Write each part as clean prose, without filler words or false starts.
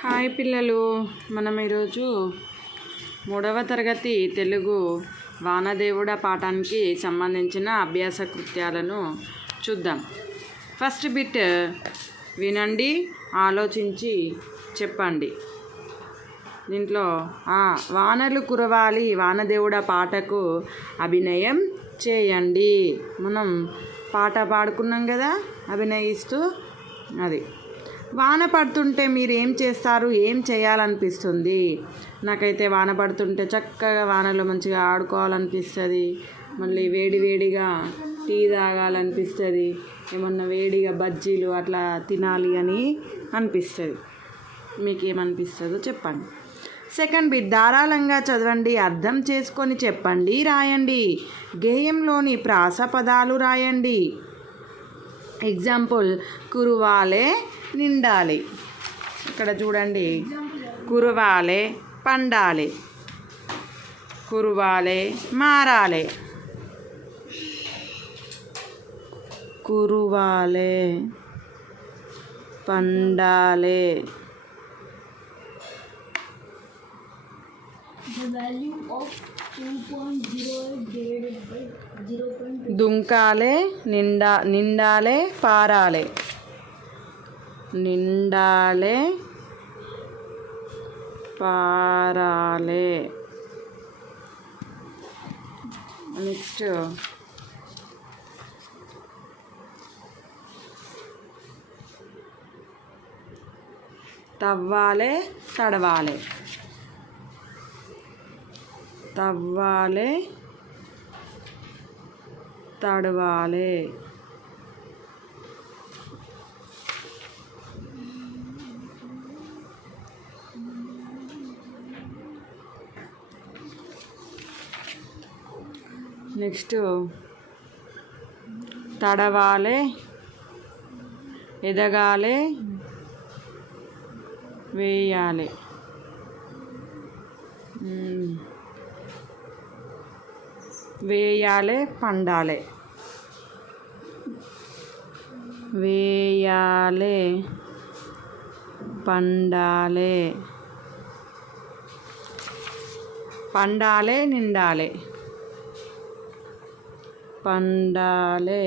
Hi పిల్లలు, మనం ఈరోజు 3వ తరగతి తెలుగు వానదేవుడ పాఠానికి సంబంధించిన అభ్యాస కృత్యాలను చూద్దాం. ఫస్ట్ బిట్ వినండి, ఆలోచించి చెప్పండి. దీంట్లో వానలు కురవాలి వానదేవుడ పాటకు అభినయం చేయండి. మనం పాట పాడుకున్నాం కదా, అభినయిస్తూ. అది వాన పడుతుంటే మీరు ఏం చేస్తారు, ఏం చేయాలనిపిస్తుంది? నాకైతే వాన పడుతుంటే చక్కగా వానలో మంచిగా ఆడుకోవాలనిపిస్తుంది. మళ్ళీ వేడిగా టీ తాగాలనిపిస్తుంది. ఏమన్నా వేడిగా బజ్జీలు అట్లా తినాలి అని అనిపిస్తుంది. మీకు ఏమనిపిస్తుందో చెప్పండి. సెకండ్ బిట్ ధారాళంగా చదవండి, అర్థం చేసుకొని చెప్పండి, రాయండి. గేయంలోని ప్రాస పదాలు రాయండి. ఎగ్జాంపుల్, కురువాలే నిండాలి. ఇక్కడ చూడండి, కురువాలే పండాలి, కురువాలే మారాలి, కురువాలే పండాలి. దుంకాలే నిండాలే పారాలే, నిండాలే పారాలే. నెక్స్ట్ తవ్వాలే తడవాలే, తవ్వాలే తడవాలే. నెక్స్ట్ తడవాలే ఎదగాలే వేయాలి, వేయాలే పండాలే, వేయాలే పండాలే, పండాలే నిండాలే, పండాలే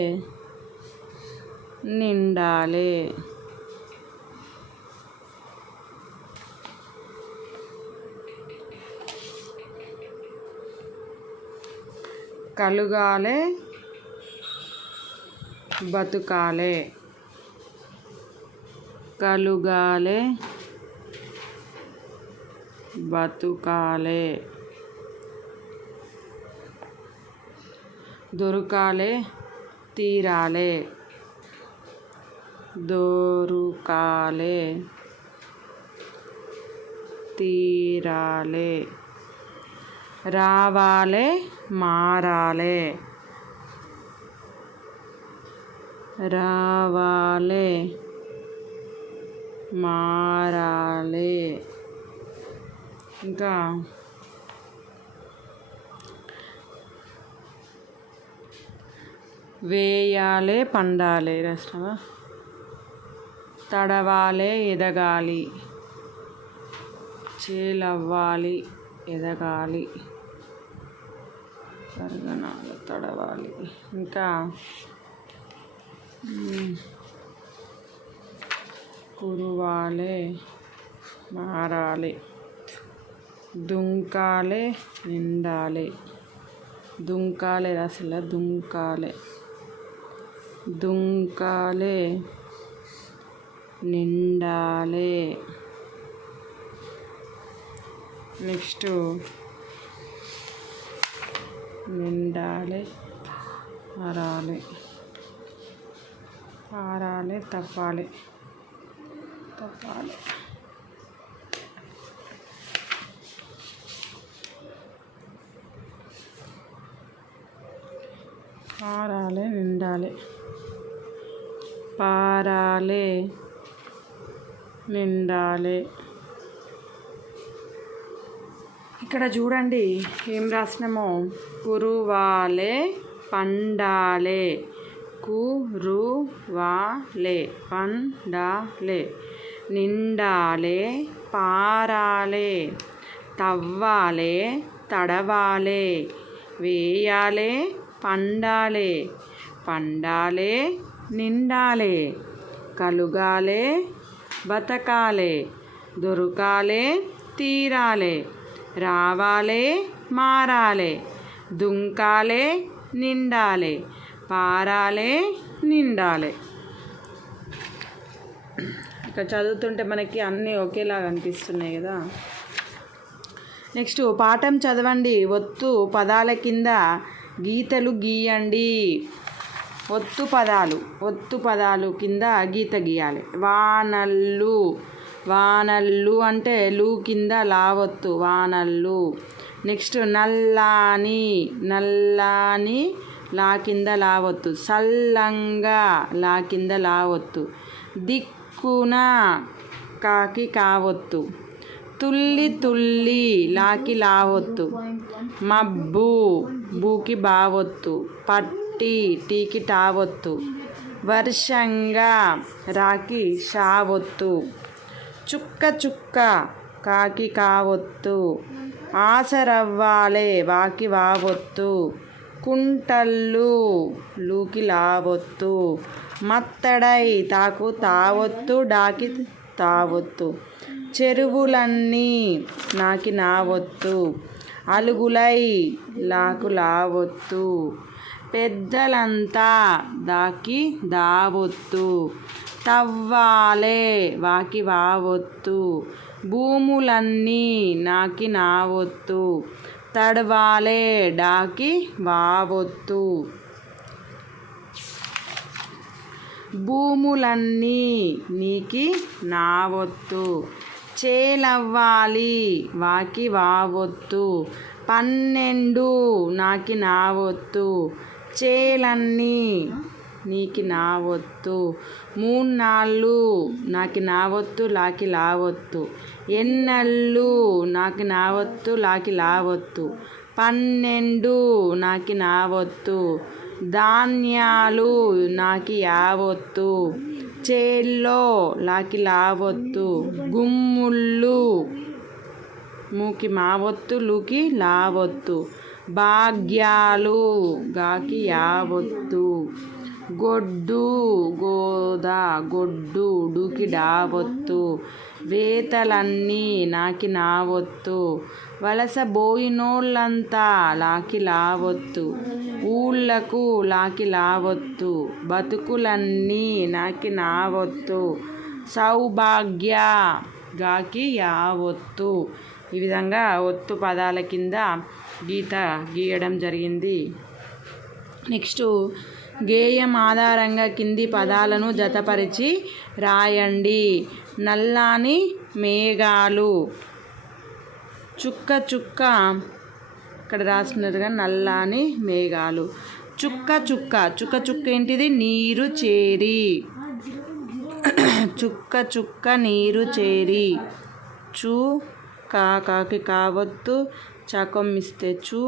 నిండాలే. కలుగాలే బతుకాలే, కలుగాలే బతుకాలే. దొరకాలే తీరాలే, దొరకాలే తీరాలే. రావాలే మారాలే, రావాలే మారాలే. ఇంకా వేయాలే పండాలే, రాష్ట్రమా. తడవాలే ఎదగాలి, చేలవ్వాలి ఎదగాలి, సరగనాలు తడవాలి. ఇంకా కురువాలే మారాలి, దుంకాలే నిండాలి, దుంకాలే అసలు దుంకాలే, దుంకాలే నిండాలే. నెక్స్ట్ నిండాలే పారాలి, పారాలే తప్పాలి, తప్పాలి. పారాలే నిండాలి, పారాలే నిండాలి. ఇక్కడ చూడండి ఏం రాసినామో, కురువాలే పండాలే, కురువాలే పండాలే. నిండాలే పారాలే తవ్వాలే తడవాలే వేయాలే పండాలే పండాలే నిండాలే కలుగాలే బతకాలే దొరకాలే తీరాలే రావాలే మారాలే దుంకాలే నిండాలే పారాలే నిండాలే. ఇక్కడ చదువుతుంటే మనకి అన్నీ ఒకేలాగా అనిపిస్తున్నాయి కదా. నెక్స్ట్ పాఠం చదవండి. ఒత్తు పదాల కింద గీతలు గీయండి. ఒత్తు పదాలు కింద గీత గీయాలి. వానల్లు వానల్లు అంటే లు కింద లావొత్తు వానల్లు. నెక్స్ట్ నల్లాని నల్లాని లా కింద లావొత్తు సల్లంగా లా కింద లావొత్తు. దిక్కున కాకి కావొత్తు. తుల్లి తుల్లి లాకి లావొత్తు. మబ్బు బూకి బావొత్తు. పట్టి టీకి టావొత్తు. వర్షంగా రాకి షావొత్తు. చుక్క చుక్క కాకి కావొత్తు. ఆసరవ్వాలే వాకి వావొత్తు. కుంటల్లు లూకి లావొత్తు. మత్తడై తాకు తావొత్తు డాకి తావొత్తు. చెరువులన్నీ నాకి నావొత్తు. అలుగులై లాకు లావొత్తు. పెద్దలంతా దాకి దావొత్తు. తవ్వాలే వాకి వావొత్తు. భూములన్నీ నాకి నావొత్తు. తడవాలే డాకి వావొత్తు. భూములన్నీ నీకి నావొత్తు. చేలవ్వాలి వాకి వావొత్తు. 12 నాకి నావొత్తు. చేలన్నీ నీకి నావొత్తు. 3 నాళ్ళు నాకి నావొత్తు లాకి లావొత్తు. ఎన్నళ్ళు నాకి నావొత్తు లాకి లావొత్తు. 12 నాకి నావొత్తు. ధాన్యాలు నాకి యావొత్తు. చేల్లో లాకి లావొత్తు. గుమ్ముళ్ళు మూకి మావొత్తు లూకి లావొత్తు. భాగ్యాలు గాకి యావొత్తు. గొడ్డు గోదా గొడ్డు డూకి డావొత్తు. వేతలన్నీ నాకి నావొత్తు. వలస బోయినోళ్ళంతా లాకి లావొత్తు. ఊళ్ళకు లాకి లావొత్తు. బతుకులన్నీ నాకి నావొత్తు. సౌభాగ్య గాకి యావొత్తు. ఈ విధంగా ఒత్తు పదాల కింద గీత గీయడం జరిగింది. నెక్స్ట్ గేయం ఆధారంగా కింది పదాలను జతపరిచి రాయండి. నల్లాని మేఘాలు. చుక్క చుక్క ఇక్కడ రాసినట్టుగా నల్లాని మేఘాలు. చుక్క చుక్క చుక్క చుక్క ఏంటిది? నీరు చేరి. చుక్క చుక్క నీరు చేరి. చూ కాకి కావొత్తు. చకొమ్మిస్తే చూ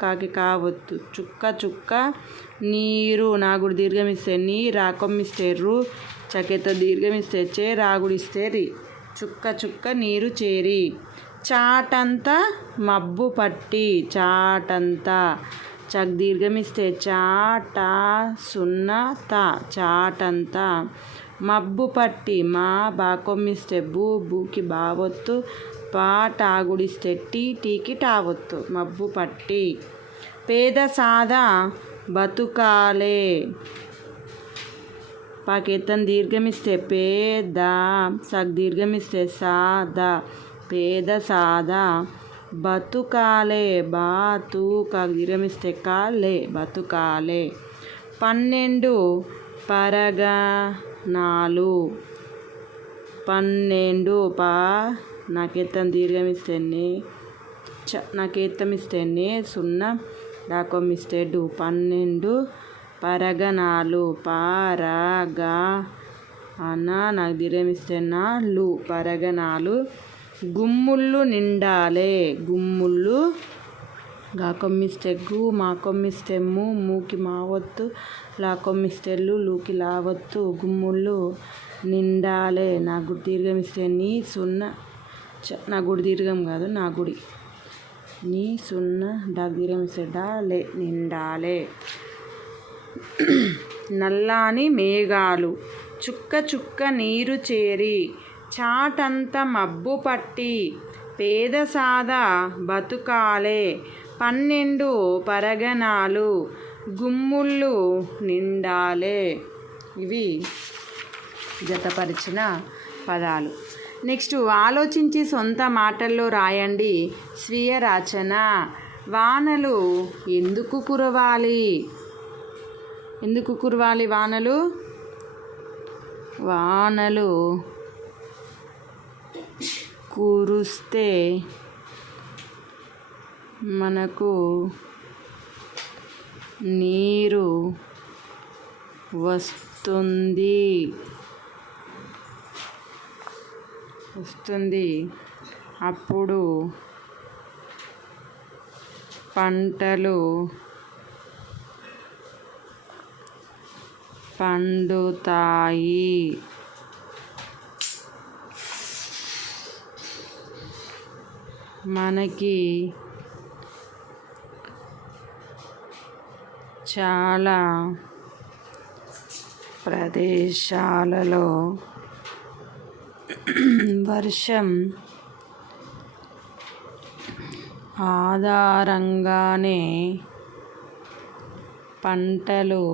కాకి కావొత్తు. చుక్క చుక్క నీరు నాగుడు దీర్ఘమిస్తే నీ రాకొమ్మిస్తే రు చకేతో దీర్ఘమిస్తే చే రాగుడిస్తే రి. చుక్క చుక్క నీరు చేరి. చాటంతా మబ్బు పట్టి. చాటంతా చక్ దీర్ఘమిస్తే చాట సున్నా త చాటంతా. మబ్బు పట్టి మా బాకొమ్మిస్తే బూకి బావొత్తు. పాటాగుడిస్తే టీకి టావొత్తు. మబ్బు పట్టి. పేద సాదా బతుకాలే. పాకేతం దీర్ఘమిస్తే పేద సగ్ దీర్ఘమిస్తే సాదా పేద సాదా బతుకాలే. బాతుకా దీర్ఘమిస్తే కాలే బతుకాలే. 12 పరగణాలు. 12 నాకేతం దీర్ఘమిస్తే నే నాకేతం ఇస్తే నే సున్నా దాకొమ్మిస్తే డు. 12 పరగణాలు. పారగ అన నాకు దీర్ఘమిస్తే నా లు పరగణాలు. గుమ్ముళ్ళు నిండాలే. గుమ్ముళ్ళు గాకొమ్మిస్తే గు మాకొమ్మిస్తే మూకి మావొత్తు లాకొమ్మిస్తే లూకి లావొత్తు. గుమ్ముళ్ళు నిండాలే. నా గుడి దీర్ఘం ఇస్తే నీ సున్న నా గుడి దీర్ఘం కాదు, నా గుడి. నీ సున్న డాక్ దీర్ఘం ఇస్తే డాలే, నిండాలే. నల్లాని మేఘాలు చుక్క చుక్క నీరు చేరి చాటంత మబ్బు పట్టి పేద సాదా బతుకాలే 12 పరగణాలు గుమ్ముళ్ళు నిండాలే. ఇవి జతపరిచిన పదాలు. నెక్స్ట్ ఆలోచించి సొంత మాటల్లో రాయండి. స్వీయ రచన. వానలు ఎందుకు కురవాలి? ఎందుకు కురవాలి వానలు? వానలు కురిస్తే మనకు నీరు వస్తుంది. అప్పుడు పంటలు పండుతాయి. మనకి చాలా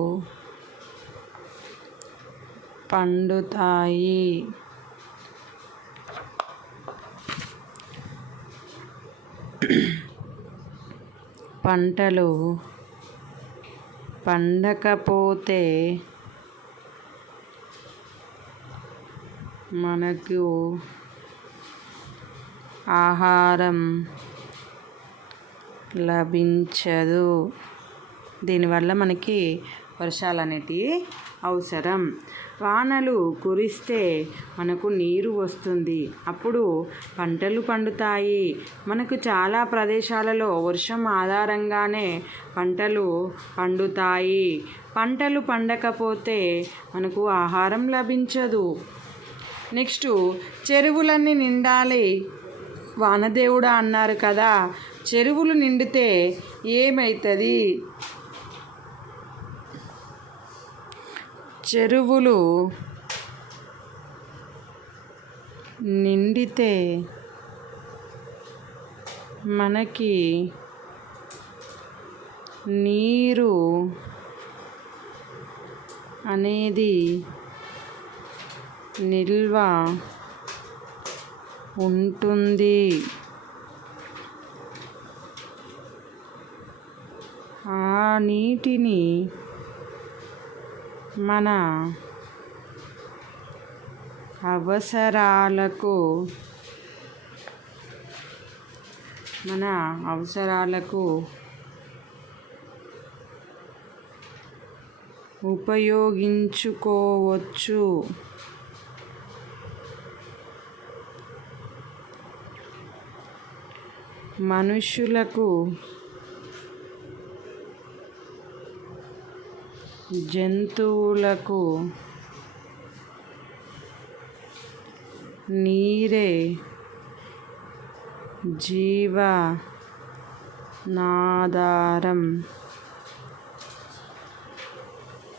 ప్రదేశాలలో వర్షం ఆధారంగానే పంటలు పండుతాయి. పంటలు పండకపోతే మనకు ఆహారం లభించదు. దీనివల్ల మనకి వర్షాలు అనేటివి అవసరం. వానలు కురిస్తే మనకు నీరు వస్తుంది. అప్పుడు పంటలు పండుతాయి. మనకు చాలా ప్రదేశాలలో వర్షం ఆధారంగానే పంటలు పండుతాయి. పంటలు పండకపోతే మనకు ఆహారం లభించదు. నెక్స్ట్ చెరువులన్నీ నిండాలి వానదేవుడా అన్నారు కదా. చెరువులు నిండితే ఏమవుతుంది? చెరువులు నిండితే మనకి నీరు అనేది నిల్వ ఉంటుంది. ఆ నీటిని మన అవసరాలకు ఉపయోగించుకోవచ్చు. మనుషులకు, జంతువులకు నీరే జీవనాధారం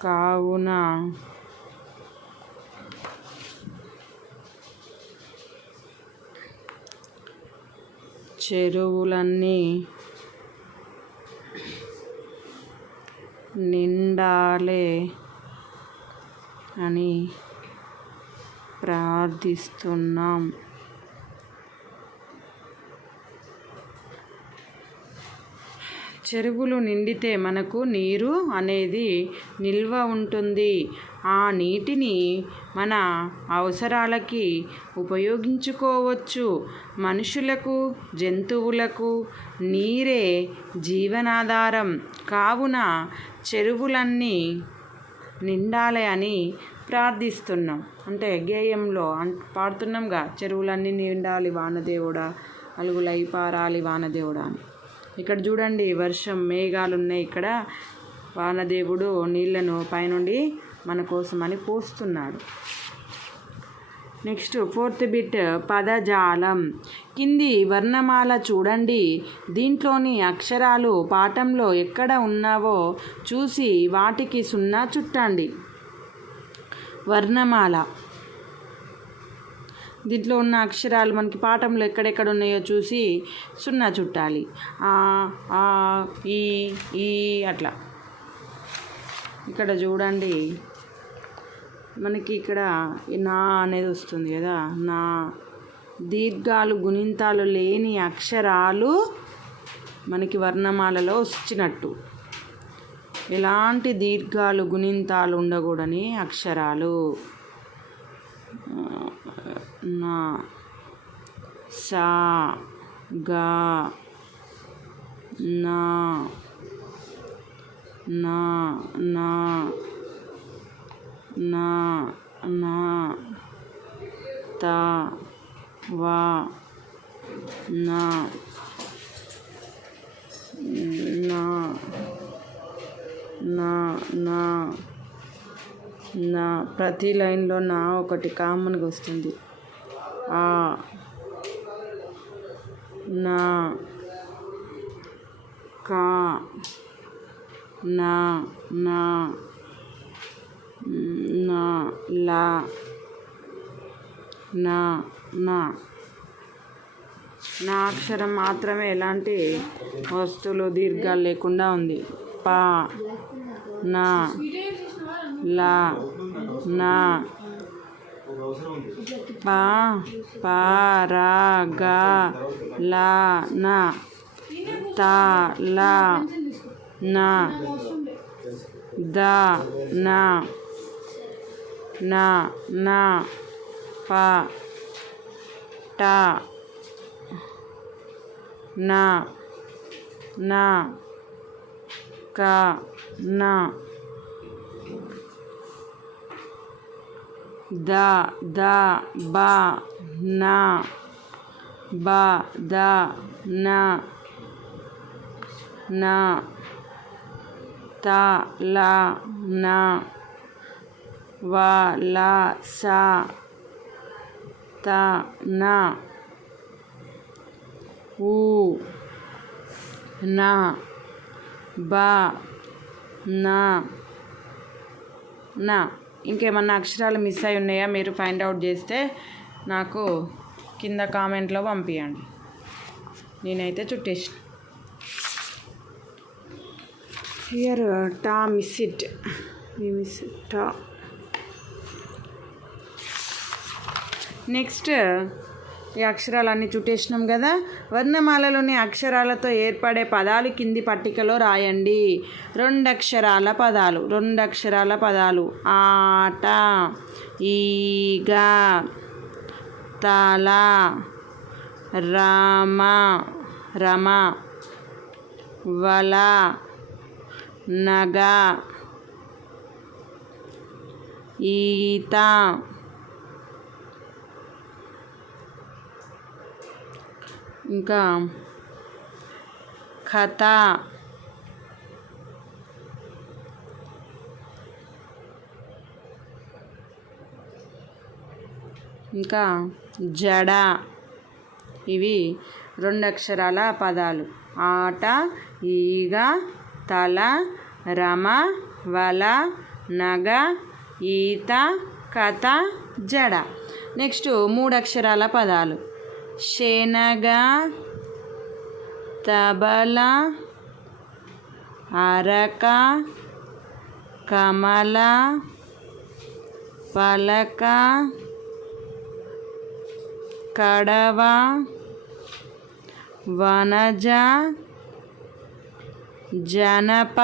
కావున చెరువులన్నీ నిండాలే అని ప్రార్థిస్తున్నాం. చెరువులు నిండితే మనకు నీరు అనేది నిల్వ ఉంటుంది. ఆ నీటిని మన అవసరాలకి ఉపయోగించుకోవచ్చు. మనుషులకు, జంతువులకు నీరే జీవనాధారం కావున చెరువులన్నీ నిండాలి అని ప్రార్థిస్తున్నాం. అంటే గేయంలో పాడుతున్నాంగా, చెరువులన్నీ నిండాలి వానదేవుడా, అలుగులై పారాలి వానదేవుడా అని. ఇక్కడ చూడండి, వర్షం మేఘాలు ఉన్నాయి. ఇక్కడ వానదేవుడు నీళ్లను పైనుండి మన కోసమని పోస్తున్నాడు. నెక్స్ట్ 4th బిట్ పదజాలం. కింది వర్ణమాల చూడండి. దీంట్లోని అక్షరాలు పాఠంలో ఎక్కడ ఉన్నావో చూసి వాటికి 0 చుట్టండి. వర్ణమాల. దీంట్లో ఉన్న అక్షరాలు మనకి పాఠంలో ఎక్కడెక్కడ ఉన్నాయో చూసి 0 చుట్టాలి. ఆ ఈ అట్లా. ఇక్కడ చూడండి, మనకి ఇక్కడ నా అనేది వస్తుంది కదా. నా దీర్ఘాలు గుణింతాలు లేని అక్షరాలు మనకి వర్ణమాలలో వచ్చినట్టు. ఎలాంటి దీర్ఘాలు గుణింతాలు ఉండకూడని అక్షరాలు. నా, సా, గా, నా, నా, నా, నా, నా, తా, వా, నా, నా, నా, నా, నా. ప్రతి లైన్లో నా ఒకటి కామన్గా వస్తుంది. ఆ, నా, కా, నా, నా, నా, లా, నా, నా. నా అక్షరం మాత్రమే ఎలాంటి వస్తువులు దీర్ఘాలు లేకుండా ఉంది. పా, నా, లా, నా, పా, పా, రా, గా, లా, నా, తా, లా, నా, దా, నా, నా, నా, పా, టా, నా, నా, కా, నా, దా, దా, బా, నా, బా, దా, నా, నా, తా, లా, నా, వా, లా, సా, తా, నా, ఊ, నా, బా, నా, నా. ఇంకేమన్నా అక్షరాలు మిస్ అయి ఉన్నాయా మీరు ఫైండ్ అవుట్ చేస్తే నాకు కింద కామెంట్లో పంపించండి. నేనైతే చుట్టేసిన. హియర్ టా మిస్ ఇట్. వి మిస్ టా. నెక్స్ట్ ఈ అక్షరాలన్నీ చుట్టేసినాం కదా. వర్ణమాలలోని అక్షరాలతో ఏర్పడే పదాలు కింది పట్టికలో రాయండి. 2 అక్షరాల పదాలు. 2 అక్షరాల పదాలు. ఆట, ఈగ, తల, రామ, రమ, వల, నగ, ఈత, ఇంకా కథ, ఇంకా జడ. ఇవి 2 అక్షరాల పదాలు. ఆట, ఈగ, తల, రమ, వల, నగ, ఈత, కథ, జడ. నెక్స్ట్ 3 అక్షరాల పదాలు. శనగ, తబల, అరక, కమల, పలక, కడవ, వనజ, జనప,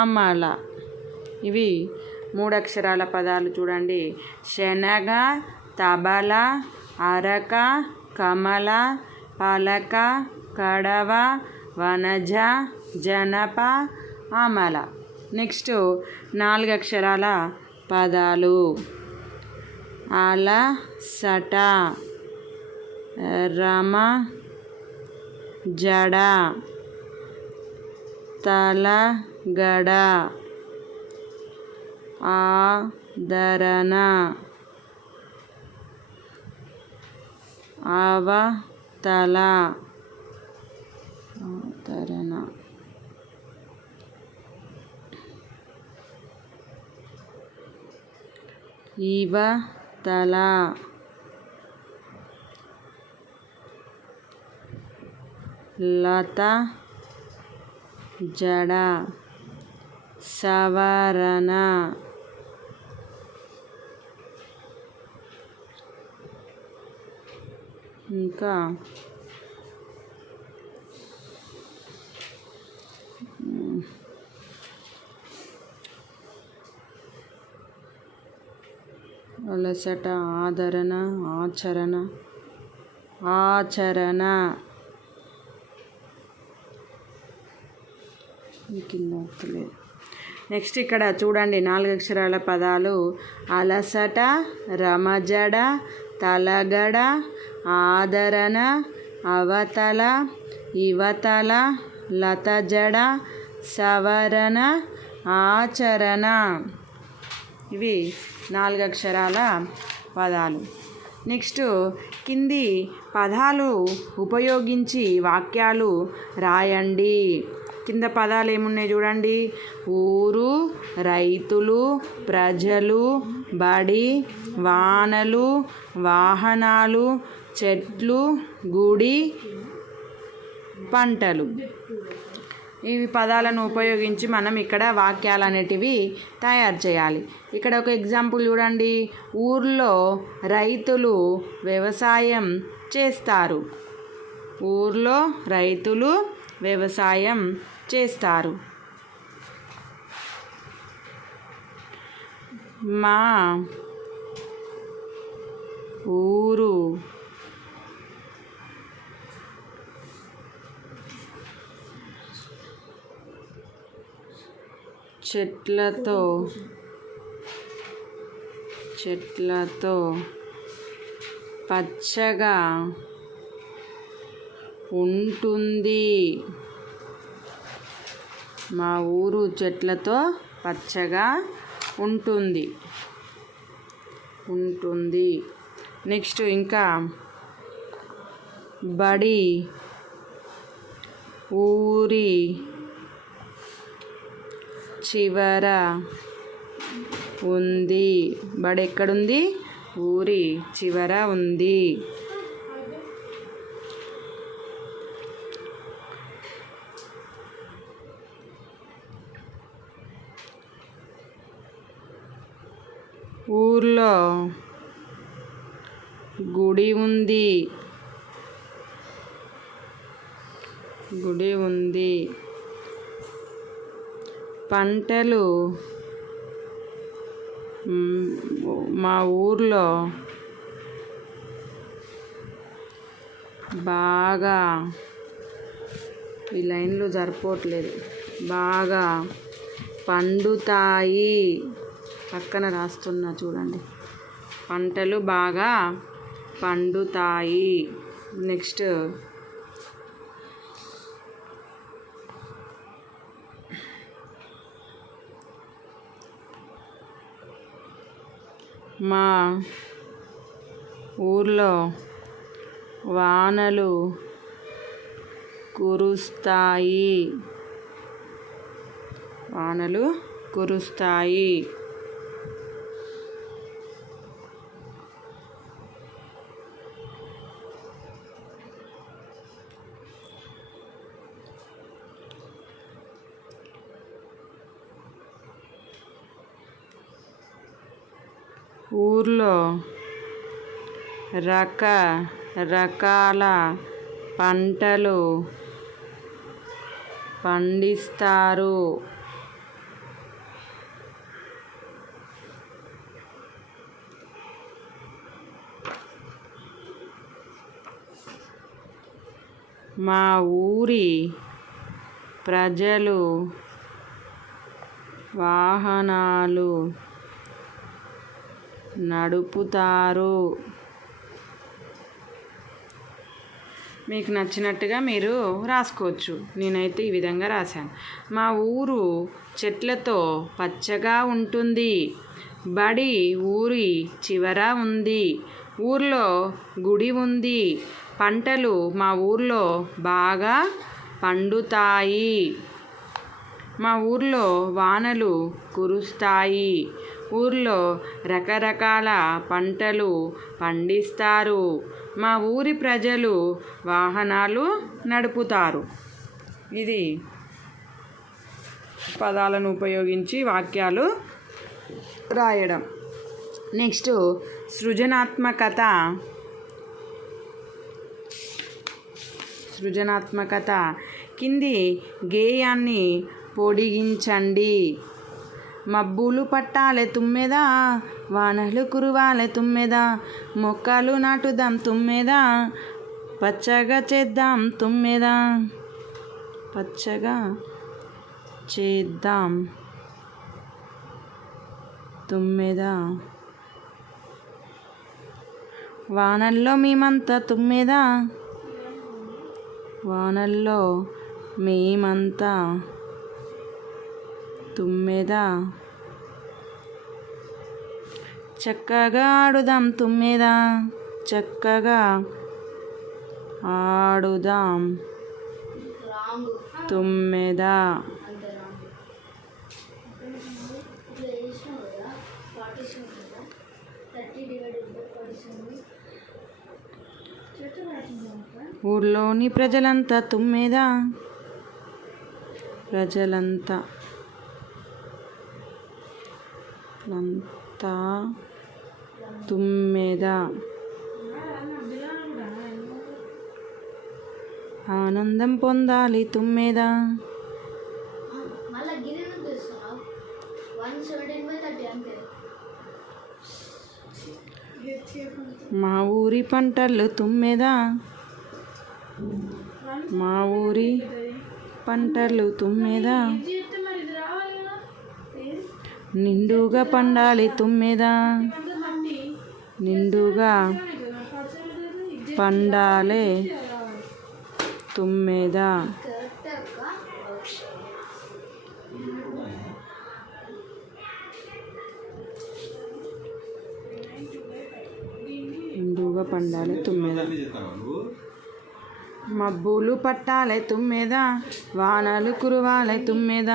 అమల. ఇవి 3 అక్షరాల పదాలు చూడండి. శనగ, తబల, అరక, కమల, పలక, కడవ, వనజ, జనప, అమల. నెక్స్ట్ 4 అక్షరాల పదాలు. అలసట, రమ, జడ, తలగడ, ఆదరణ అవతల ఆదరణ ఇవతల లత జడ సవరణ ఇంకా అలసట ఆదరణ ఆచరణ ఆచరణ కింద. నెక్స్ట్ ఇక్కడ చూడండి 4 అక్షరాల పదాలు అలసట, రమజడ, తలగడ, ఆదరణ, అవతల, ఇవతల, లతజడ, సవరణ, ఆచరణ. ఇవి 4 అక్షరాల పదాలు. నెక్స్ట్ కింది పదాలు ఉపయోగించి వాక్యాలు రాయండి. కింద పదాలు ఏమున్నాయి చూడండి. ఊరు, రైతులు, ప్రజలు, బడి, వానలు, వాహనాలు, చెట్లు, గుడి, పంటలు. ఇవి పదాలను ఉపయోగించి మనం ఇక్కడ వాక్యాలు అనేటివి తయారు చేయాలి. ఇక్కడ ఒక ఎగ్జాంపుల్ చూడండి. ఊర్లో రైతులు వ్యవసాయం చేస్తారు. ఊర్లో రైతులు వ్యవసాయం చేస్తారు. మా ఊరు చెట్లతో పచ్చగా ఉంటుంది. మా ఊరు చెట్లతో పచ్చగా ఉంటుంది. నెక్స్ట్ ఇంకా బడి ఊరి చివర ఉంది. బడి ఎక్కడుంది? ఊరి చివర ఉంది. ఊర్లో గుడి ఉంది. పంటలు మా ఊర్లో బాగా, ఈ లైన్లో సరిపోవట్లేదు, బాగా పండుతాయి. పక్కన రాస్తున్నా చూడండి. పంటలు బాగా పండుతాయి. నెక్స్ట్ మా ఊర్లో వానలు కురుస్తాయి. ఊర్లో రకరకాల పంటలు పండిస్తారు. మా ఊరి ప్రజలు వాహనాలు నడుపుతారు. మీకు నచ్చినట్టుగా మీరు రాసుకోవచ్చు. నేనైతే ఈ విధంగా రాశాను. మా ఊరు చెట్లతో పచ్చగా ఉంటుంది. బడి ఊరి చివర ఉంది. ఊర్లో గుడి ఉంది. పంటలు మా ఊర్లో బాగా పండుతాయి. మా ఊర్లో వానలు కురుస్తాయి. ఊర్లో రకరకాల పంటలు పండిస్తారు. మా ఊరి ప్రజలు వాహనాలు నడుపుతారు. ఇది పదాలను ఉపయోగించి వాక్యాలు రాయడం. నెక్స్ట్ సృజనాత్మకత. కింది గేయాన్ని పొడిగించండి. మబ్బులు పట్టాలే తుమ్మెద, వానలు కురవాలే తుమ్మెద, మొక్కలు నాటుదాం తుమ్మెద, పచ్చగా చేద్దాం తుమ్మెద, పచ్చగా చేద్దాం తుమ్మెద. వానల్లో మేమంతా తుమ్మెద, వానల్లో మేమంతా తుమ్మెద, చక్కగా ఆడుదాం తుమ్మెద, చక్కగా ఆడుదాం తుమ్మెద. ఊర్లోని ప్రజలంతా తుమ్మెద, ప్రజలంతా తుమ్మెద. ఆనందం పొందాలి తుమ్మెద. మా ఊరి పంటలు తుమ్మెద, మా ఊరి పంటలు తుమ్మెద, నిండుగా పండాలి తుమ్మెద, నిండుగా పండాలే తుమ్మెద. నిండుగా పండాలి తుమ్మెద. మబ్బులు పట్టాలే తుమ్మెద, వానలు కురవాలే తుమ్మెద,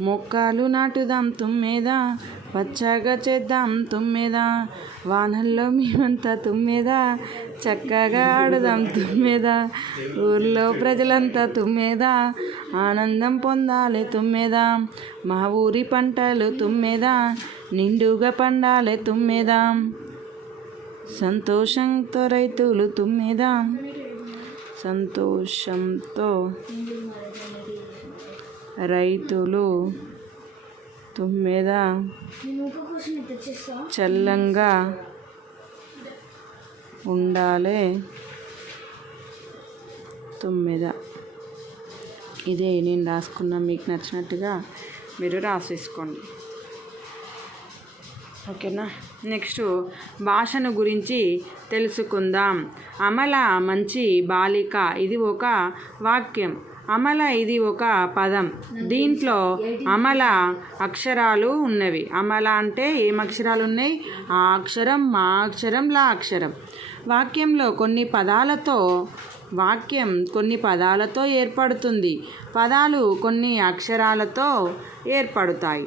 మొక్కలు నాటుదాం తుమ్మెద, పచ్చగా చేద్దాం తుమ్మెద, వానల్లో మేమంతా తుమ్మెద, చక్కగా ఆడుదాం తుమ్మెద, ఊర్లో ప్రజలంతా తుమ్మెద, ఆనందం పొందాలి తుమ్మెద, మా ఊరి పంటలు తుమ్మెద, నిండుగా పండాలి తుమ్మెద, సంతోషంతో రైతులు తుమ్మెద, సంతోషంతో రైతులు తుమ్మెద, చల్లంగా ఉండాలే తుమ్మెద. ఇదే నేను రాసుకున్నా. మీకు నచ్చినట్టుగా మీరు రాసేసుకోండి. ఓకేనా. నెక్స్ట్ భాషను గురించి తెలుసుకుందాం. అమల మంచి బాలిక. ఇది ఒక వాక్యం. అమల ఇది ఒక పదం. దీంట్లో అమల అక్షరాలు ఉన్నవి. అమల అంటే ఏం అక్షరాలు ఉన్నాయి? ఆ అక్షరం, మా అక్షరం, లా అక్షరం. వాక్యం కొన్ని పదాలతో ఏర్పడుతుంది. పదాలు కొన్ని అక్షరాలతో ఏర్పడతాయి.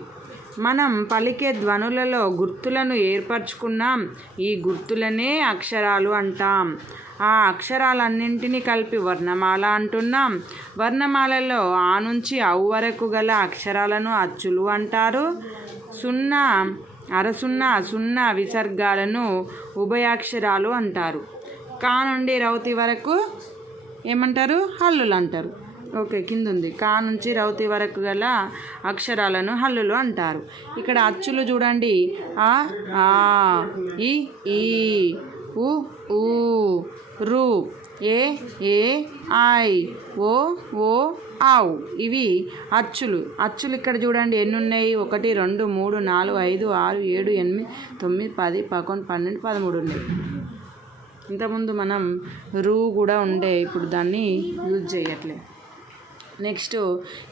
మనం పలికే ధ్వనులలో గుర్తులను ఏర్పరచుకున్నాం. ఈ గుర్తులనే అక్షరాలు అంటాం. ఆ అక్షరాలన్నింటినీ కలిపి వర్ణమాల అంటున్నాం. వర్ణమాలలో ఆ నుంచి ఔ వరకు గల అక్షరాలను అచ్చులు అంటారు. సున్నా, అరసున్నా, సున్నా విసర్గాలను ఉభయాక్షరాలు అంటారు. కా నుండి రౌతి వరకు ఏమంటారు? హల్లులు అంటారు. ఓకే, కింద ఉంది. కా నుంచి రౌతి వరకు గల అక్షరాలను హల్లులు అంటారు. ఇక్కడ అచ్చులు చూడండి. ఆ, ఆ, ఈ, ఈ, ఉ, ఊ, రు, ఏ, ఏ, ఐ, ఓ, ఓ, ఆవు. ఇవి అచ్చులు. ఇక్కడ చూడండి ఎన్ని ఉన్నాయి? 1, 2, 3, 4, 5, 6, 7, 8, 9, 10, 11, 12, 13 ఉన్నాయి. ఇంతకుముందు మనం రూ కూడా ఉండే, ఇప్పుడు దాన్ని యూజ్ చేయట్లేదు. నెక్స్ట్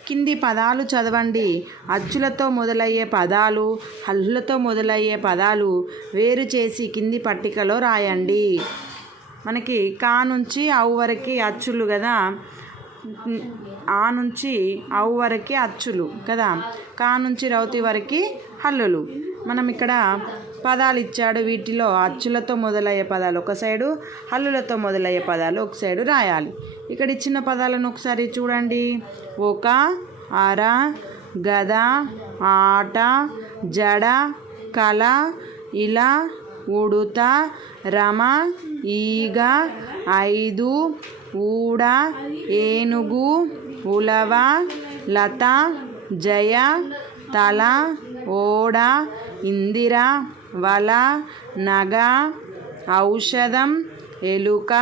కింది పదాలు చదవండి. అచ్చులతో మొదలయ్యే పదాలు, హల్లులతో మొదలయ్యే పదాలు వేరు చేసి కింది పట్టికలో రాయండి. మనకి కా నుంచి అవు వరకు అచ్చులు కదా, ఆ నుంచి అవు వరకు అచ్చులు కదా, కా నుంచి రౌతి వరకు హల్లులు. మనం ఇక్కడ పదాలు ఇచ్చాడు, వీటిలో అచ్చులతో మొదలయ్యే పదాలు ఒక సైడు, హల్లులతో మొదలయ్యే పదాలు ఒక సైడు రాయాలి. ఇక్కడ ఇచ్చిన పదాలను ఒకసారి చూడండి. ఒక, అర, గద, ఆట, జడ, కల, ఇలా, ఉడుత, రమ, ఈగ, ఐదు, ఊడ, ఏనుగు, ఉలవ, లత, జయ, తల, ఓడ, ఇందిర, వల, నగ, ఔషధం, ఎలుక,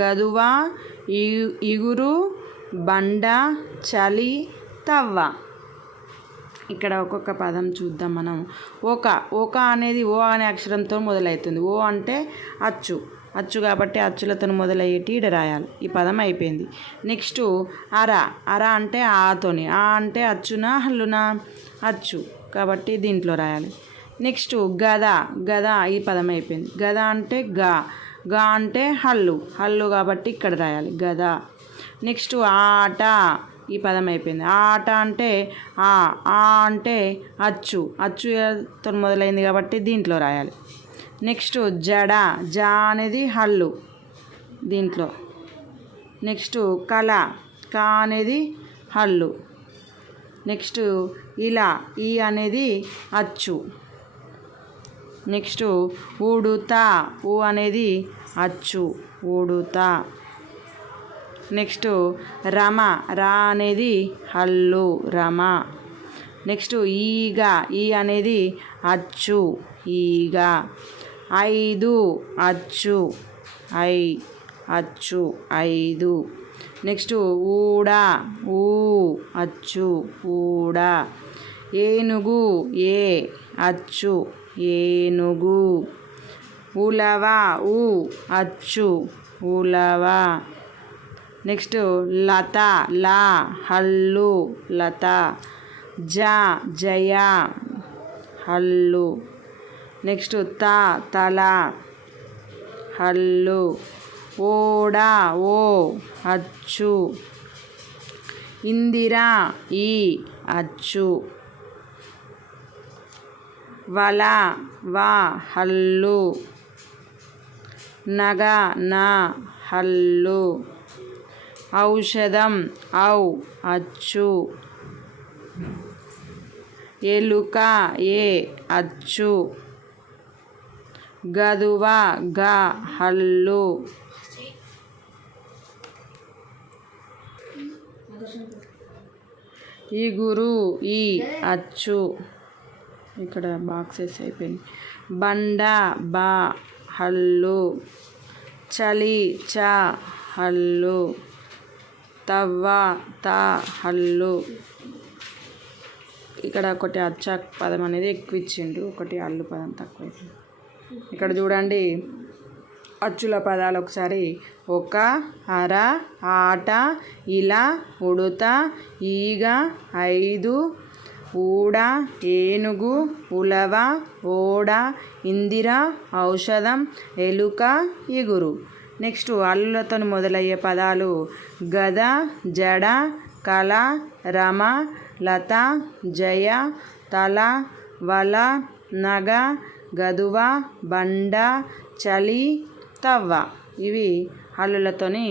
గదువ, ఇగురు, బండ, చలి, తవ్వ. ఇక్కడ ఒక్కొక్క పదం చూద్దాం మనం. ఒక అనేది ఓ అనే అక్షరంతో మొదలవుతుంది. ఓ అంటే అచ్చు కాబట్టి అచ్చులతో మొదలయ్యేటి ఈడ రాయాలి. ఈ పదం అయిపోయింది. నెక్స్ట్ అర అంటే ఆతోని, ఆ అంటే అచ్చునా హల్లునా? అచ్చు కాబట్టి దీంట్లో రాయాలి. నెక్స్ట్ గద, ఈ పదం అయిపోయింది. గద అంటే గా అంటే హల్లు కాబట్టి ఇక్కడ రాయాలి గద. నెక్స్ట్ ఆట, ఈ పదం అయిపోయింది. ఆట అంటే ఆ అంటే అచ్చుతో మొదలైంది కాబట్టి దీంట్లో రాయాలి. నెక్స్ట్ జా అనేది హల్లు దీంట్లో. నెక్స్ట్ కా అనేది హల్లు. నెక్స్ట్ ఇలా, ఈ అనేది అచ్చు. నెక్స్ట్ ఉడుత, ఊ అనేది అచ్చు, ఉడుత. నెక్స్ట్ రమ, రా అనేది హల్లు, రమ. నెక్స్ట్ ఈగ, ఈ అనేది అచ్చు, ఈగ. ఐదు, అచ్చు, ఐదు. నెక్స్ట్ ఊడ, ఊ అచ్చు, ఊడ. ఏనుగు, అచ్చు, ఏనుగు. ఉలవ, అచ్చు, ఉలవ. నెక్స్ట్ లత, హల్లు, లత. జయ, హల్లు. నెక్స్ట్ తల, హల్లు. ఓడ, అచ్చు. ఇందిర, అచ్చు. వల, హల్లు. నగ, హల్లు. ఔషధం, అచ్చు. ఎలుక, అచ్చు. గదువ, హల్లు. ఇగురు, అచ్చు. ఇక్కడ బాక్సెస్ అయిపోయింది. బండ, హల్లు. చలి, హల్లు. తవ్వ, హల్లు. ఇక్కడ ఒకటి అచ్చ పదం అనేది ఎక్కువ ఇచ్చిండు, ఒకటి హల్లు పదం తక్కువ అయిపోయింది. ఇక్కడ చూడండి అచ్చుల పదాలు ఒకసారి. ఒక, అర, ఆట, ఇలా, ఉడుత, ఈగ, ఐదు, ఊడ, ఏనుగు, ఉలవ, ఓడ, ఇందిర, ఔషధం, ఎలుక, ఇగురు. నెక్స్ట్ హల్లులతో మొదలయ్యే పదాలు గద, జడ, కల, రమ, లత, జయ, తల, వల, నగ, గదువ, బండ, చలి, తవ్వ. ఇవి హల్లులతోని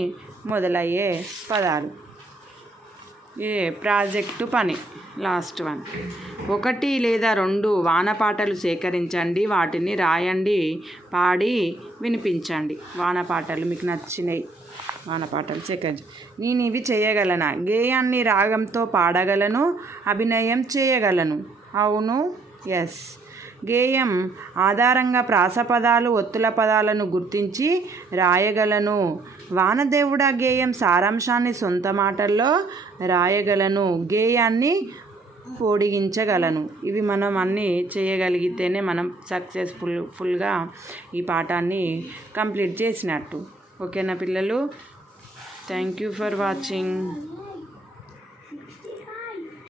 మొదలయ్యే పదాలు. ప్రాజెక్టు పని లాస్ట్ వన్. 1 లేదా 2 వానపాటలు సేకరించండి, వాటిని రాయండి, పాడి వినిపించండి. వానపాటలు మీకు నచ్చినాయి వానపాటలు సేకరించండి. నేను ఇవి చేయగలనా? గేయాన్ని రాగంతో పాడగలను, అభినయం చేయగలను. అవును, ఎస్. గేయం ఆధారంగా ప్రాసపదాలు, ఒత్తుల పదాలను గుర్తించి రాయగలను. వానదేవుడా గేయం సారాంశాన్ని సొంత మాటల్లో రాయగలను. గేయాన్ని పొడిగించగలను. ఇవి మనం అన్నీ చేయగలిగితేనే మనం సక్సెస్ఫుల్గా ఈ పాఠాన్ని కంప్లీట్ చేసినట్టు. ఓకేనా పిల్లలు? Thank you for watching.